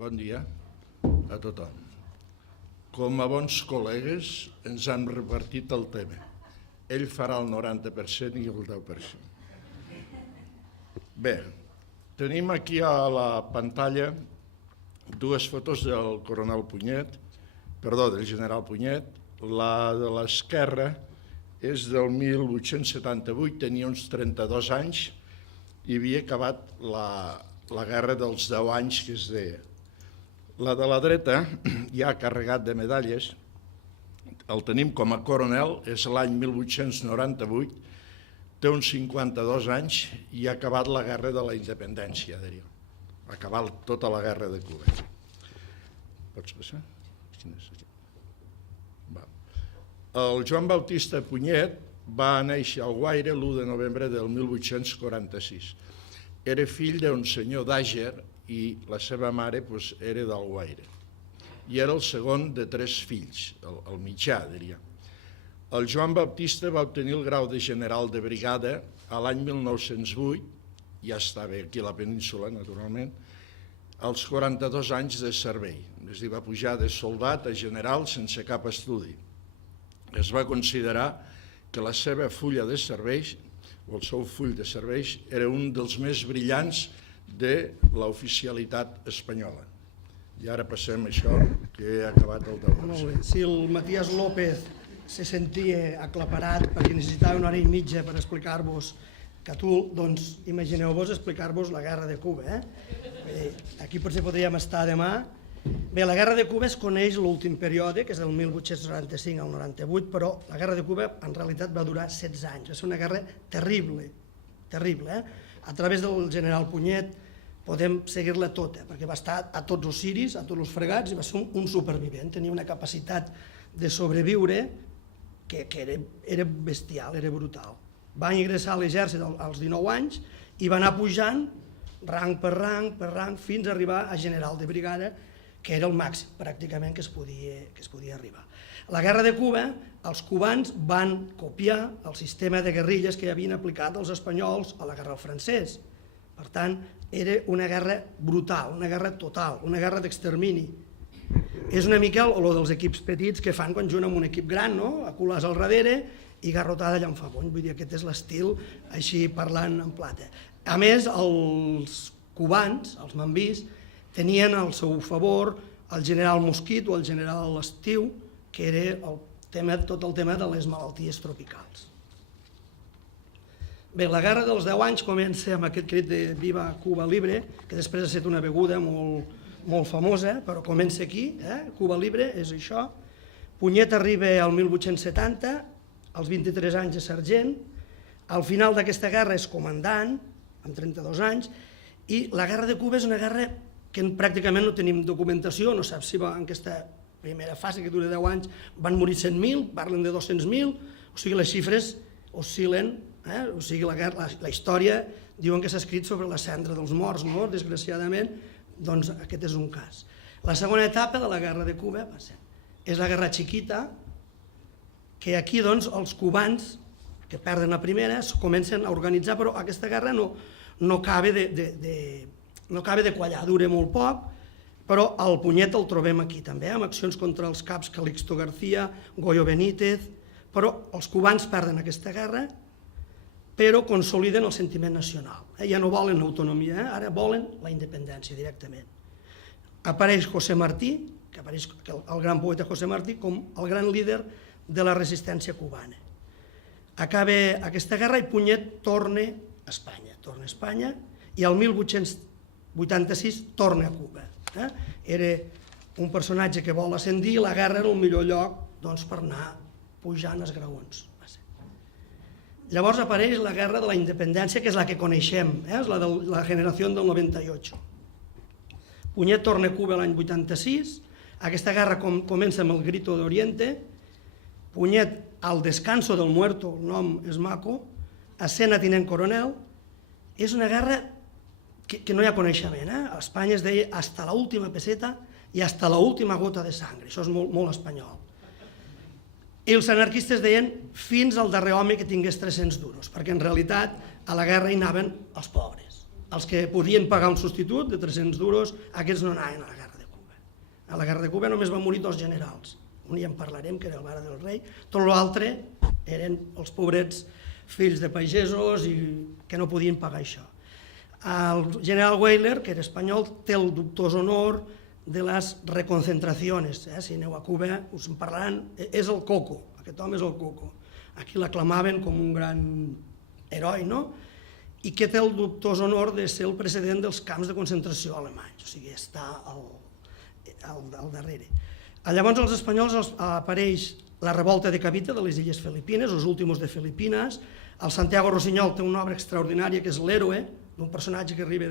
bon dia a tothom. Com a bons col·legues ens han repartit el tema. Ell farà el 90% i el 10%. Bé, tenim aquí a la pantalla dues fotos del del general Punyet. La de l'esquerra és del 1878, tenia uns 32 anys i havia acabat la guerra dels 10 anys que es deia. La de la dreta, ja carregat de medalles, el tenim com a coronel, és l'any 1898, té uns 52 anys i ha acabat la guerra de la independència, diria. Ha acabat tota la guerra de Cuba. Pots passar? El Joan Bautista Punyet va néixer al Guaire l'1 de novembre del 1846. Era fill d'un senyor d'Àger i la seva mare era del Guaire. I era el segon de 3 fills, el mitjà, diria. El Joan Baptista va obtenir el grau de general de brigada a l'any 1908, ja estava aquí a la península, naturalment, als 42 anys de servei. És a dir, va pujar de soldat a general sense cap estudi. Es va considerar que la seva fulla de serveis, o el seu full de serveis, era un dels més brillants de l'oficialitat espanyola. I ara passem a això, que he acabat el 10%. Molt bé. Si el Matías López se sentia aclaparat perquè necessitava una hora i mitja per explicar-vos Catul, doncs imagineu-vos explicar-vos la guerra de Cuba. Aquí potser podríem estar demà. Bé, la guerra de Cuba es coneix l'últim període, que és del 1895 al 98, però la guerra de Cuba en realitat va durar 16 anys. Va ser una guerra terrible, terrible. A través del general Punyet podem seguir-la tota, perquè va estar a tots els ciris, a tots els fregats, i va ser un supervivent. Tenia una capacitat de sobreviure que era bestial, era brutal. Va ingressar a l'exèrcit als 19 anys i va anar pujant rang per rang, fins a arribar a general de brigada, que era el màxim pràcticament que es podia arribar. La guerra de Cuba, els cubans van copiar el sistema de guerrilles que havien aplicat els espanyols a la guerra al francès. Per tant, era una guerra brutal, una guerra total, una guerra d'extermini. És una mica el dels equips petits que fan quan juguen amb un equip gran, no? A culars al darrere i garrotada allà en favor. Vull dir, aquest és l'estil, així parlant en plata. A més, els cubans, els mambís, tenien al seu favor el general Mosquit o el general Estiu, que era tot el tema de les malalties tropicals. Bé, la guerra dels 10 anys comença amb aquest crit de Viva Cuba Libre, que després ha estat una beguda molt famosa, però comença aquí, Cuba Libre, és això. Punyet arriba al 1870, als 23 anys de sergent, al final d'aquesta guerra és comandant, amb 32 anys, i la guerra de Cuba és una guerra que pràcticament no tenim documentació, no sap si en aquesta primera fase, que dura 10 anys, van morir 100.000, parlen de 200.000, o sigui, les xifres oscil·len, o sigui, la història diuen que s'ha escrit sobre la cendra dels morts, no? Desgraciadament, doncs aquest és un cas. La segona etapa de la guerra de Cuba és la guerra xiquita, que aquí doncs els cubans, que perden la primera, es comencen a organitzar, però aquesta guerra no acaba de quallar, dura molt poc, però el Punyet el trobem aquí també, amb accions contra els caps Calixto García, Goyo Benítez, però els cubans perden aquesta guerra, però consoliden el sentiment nacional. Ja no volen l'autonomia, ara volen la independència directament. Apareix José Martí, que apareix el gran poeta José Martí, com el gran líder de la resistència cubana. Acaba aquesta guerra i Punyet torna a Espanya, i el 1886 torna a Cuba. Era un personatge que vol ascendir, la guerra era el millor lloc per anar pujant els graons. Llavors apareix la guerra de la independència, que és la que coneixem, és la de la generació del 98. Punyet torna a Cuba l'any 86, aquesta guerra comença amb el Grito de Oriente, Punyet al descanso del muerto, el nom és maco, ascén a tinent coronel. És una guerra que no hi ha coneixement. A Espanya es deia hasta la última peseta i hasta la última gota de sangre. Això és molt espanyol. I els anarquistes deien fins al darrer home que tingués 300 duros, perquè en realitat a la guerra hi anaven els pobres. Els que podien pagar un substitut de 300 duros, aquests no anaven a la guerra. A la guerra de Cuba només van morir 2 generals. Un ja en parlarem, que era el Vara del Rei. Tot l'altre eren els pobrets fills de pagesos i que no podien pagar això. El general Weyler, que era espanyol, té el dubtós honor de les reconcentracions. Si aneu a Cuba us en parlaran, és el Coco, aquest home és el Coco. Aquí l'aclamaven com un gran heroi, no? I que té el dubtós honor de ser el president dels camps de concentració alemanys, o sigui, està al darrere. Llavors als espanyols apareix la revolta de Cavite de les Illes Filipines, els últims de Filipines. El Santiago Rossinyol té una obra extraordinària que és l'Héroe, d'un personatge que arriba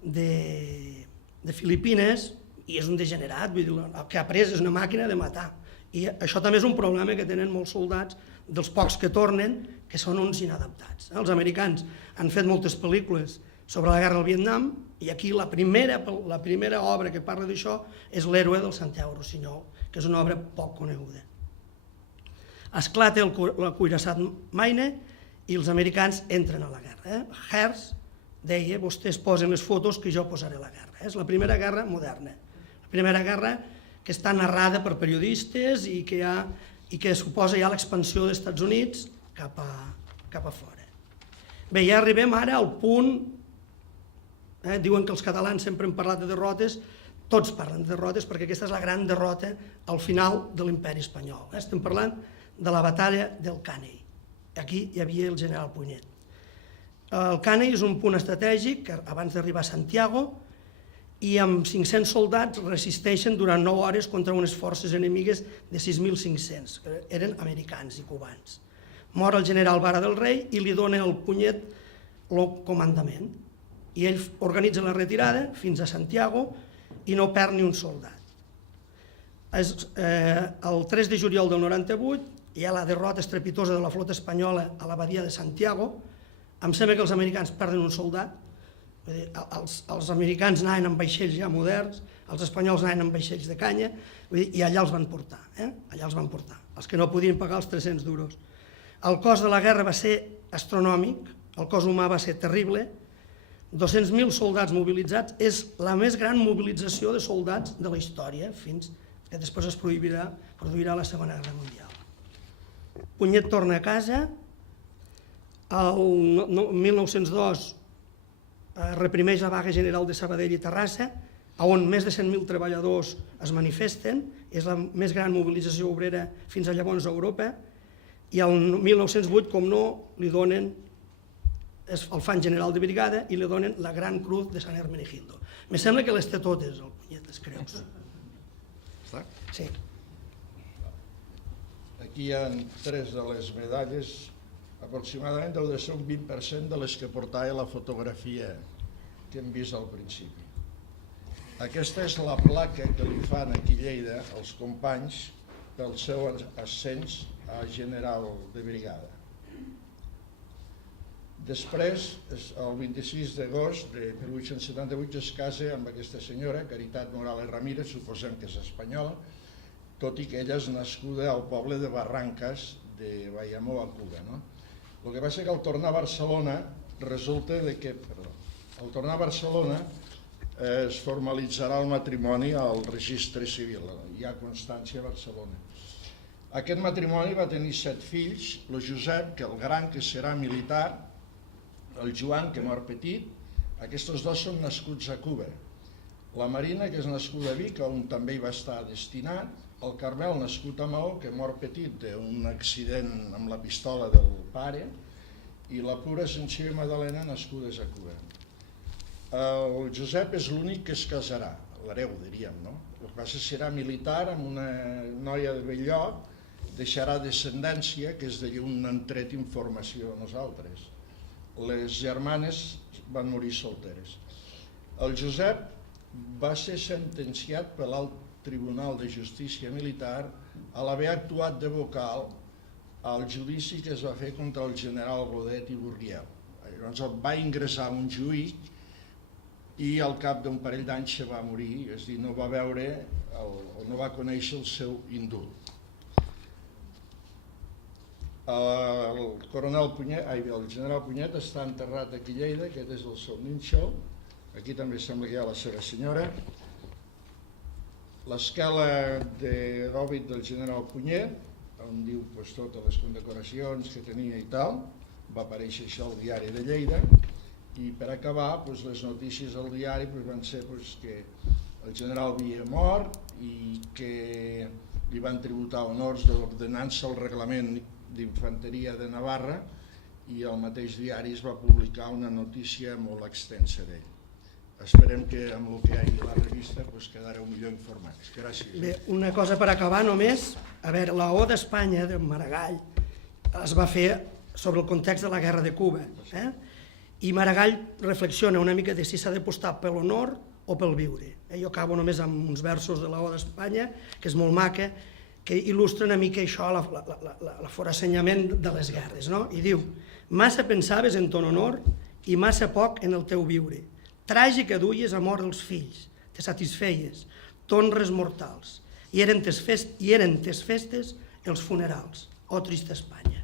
de Filipines i és un degenerat, vull dir, el que ha après és una màquina de matar. I això també és un problema que tenen molts soldats, dels pocs que tornen, que són uns inadaptats. Els americans han fet moltes pel·lícules sobre la guerra al Vietnam i aquí la primera obra que parla d'això és l'Héroe del Santiago Rossinyol, que és una obra poc coneguda. Esclata el cuirassat Maine i els americans entren a la guerra. Hearst deia, vostès posen les fotos que jo posaré a la guerra. És la primera guerra moderna, la primera guerra que està narrada per periodistes i que suposa ja l'expansió dels Estats Units cap a fora. Bé, ja arribem ara al punt, diuen que els catalans sempre han parlat de derrotes, tots parlen de derrotes perquè aquesta és la gran derrota al final de l'imperi espanyol. Estem parlant de la batalla del Caney. Aquí hi havia el general Puignet. El Caney és un punt estratègic abans d'arribar a Santiago i amb 500 soldats resisteixen durant 9 hores contra unes forces enemigues de 6.500, que eren americans i cubans. Mor el general Vara del Rei i li dona al Puignet el comandament. I ell organitza la retirada fins a Santiago i no perd ni un soldat. El 3 de juliol del 98 hi ha la derrota estrepitosa de la flota espanyola a la badia de Santiago. Em sembla que els americans perden un soldat. Els americans anaven amb vaixells ja moderns, els espanyols anaven amb vaixells de canya, i allà els van portar, allà els van portar, els que no podien pagar els 300 duros. El cost de la guerra va ser astronòmic, el cost humà va ser terrible, 200.000 soldats mobilitzats, és la més gran mobilització de soldats de la història, fins que després es produirà la Segona Guerra Mundial. Puignet torna a casa, el 1902 reprimeix la vaga general de Sabadell i Terrassa, on més de 100.000 treballadors es manifesten, és la més gran mobilització obrera fins a llavors a Europa, i el 1908, com no, li donen el fan general de brigada i li donen la Gran Cruz de Sant Hermenegildo. Me sembla que les té totes, el Puignet, les creus. Sí. Aquí hi ha 3 de les medalles, aproximadament deu de ser un 20% de les que portava la fotografia que hem vist al principi. Aquesta és la placa que li fan aquí a Lleida els companys pel seu ascens a general de brigada. Després, el 26 d'agost de 1878 es casa amb aquesta senyora, Caritat Morales Ramírez, suposem que és espanyola, tot i que ella és nascuda al poble de Barrancas de Bayamó, a Cuba. El que passa és que al tornar a Barcelona resulta que al tornar a Barcelona es formalitzarà el matrimoni al registre civil, hi ha constància a Barcelona. Aquest matrimoni va tenir 7 fills, el Josep, que el gran, que serà militar, el Joan, que mor petit, aquests 2 són nascuts a Cuba. La Marina, que és nascuda a Vic, on també hi va estar destinat, el Carmel, nascut a Maó, que mor petit d'un accident amb la pistola del pare, i la Pura, Ascensió i Madalena, nascudes a Cuba. El Josep és l'únic que es casarà, l'hereu, diríem, no? El que passa serà militar amb una noia de Belllloc, deixarà descendència, que és d'allà on han tret informació a nosaltres. Les germanes van morir solteres. El Josep va ser sentenciat per l'Alt Tribunal de Justícia Militar a l'haver actuat de vocal al judici que es va fer contra el general Godet i Burriel. Llavors va ingressar un juïc i al cap d'un parell d'anys se va morir, és a dir, no va veure o no va conèixer el seu indult. El general Puignet està enterrat aquí a Lleida, aquest és el seu nínxol, aquí també sembla que hi ha la seva senyora. l'escala d'òbit del general Punyet, on diu totes les condecoracions que tenia i tal, va aparèixer això al diari de Lleida, i per acabar les notícies al diari van ser que el general havia mort i que li van tributar honors d'ordenança al reglament d'infanteria de Navarra, i al mateix diari es va publicar una notícia molt extensa d'ell. Esperem que amb el que hi ha a la revista quedareu millor informats. Gràcies. Bé, una cosa per acabar només. A veure, la O d'Espanya, de Maragall, es va fer sobre el context de la guerra de Cuba. I Maragall reflexiona una mica de si s'ha d'apostar per l'honor o pel viure. Jo acabo només amb uns versos de la O d'Espanya, que és molt maca, que il·lustra una mica això, l'aforassenyament de les guerres. I diu: massa pensaves en ton honor i massa poc en el teu viure. Tràgica duies amor als fills, te satisfeies, t'honres mortals, i eren tes festes els funerals. Oh, trista Espanya!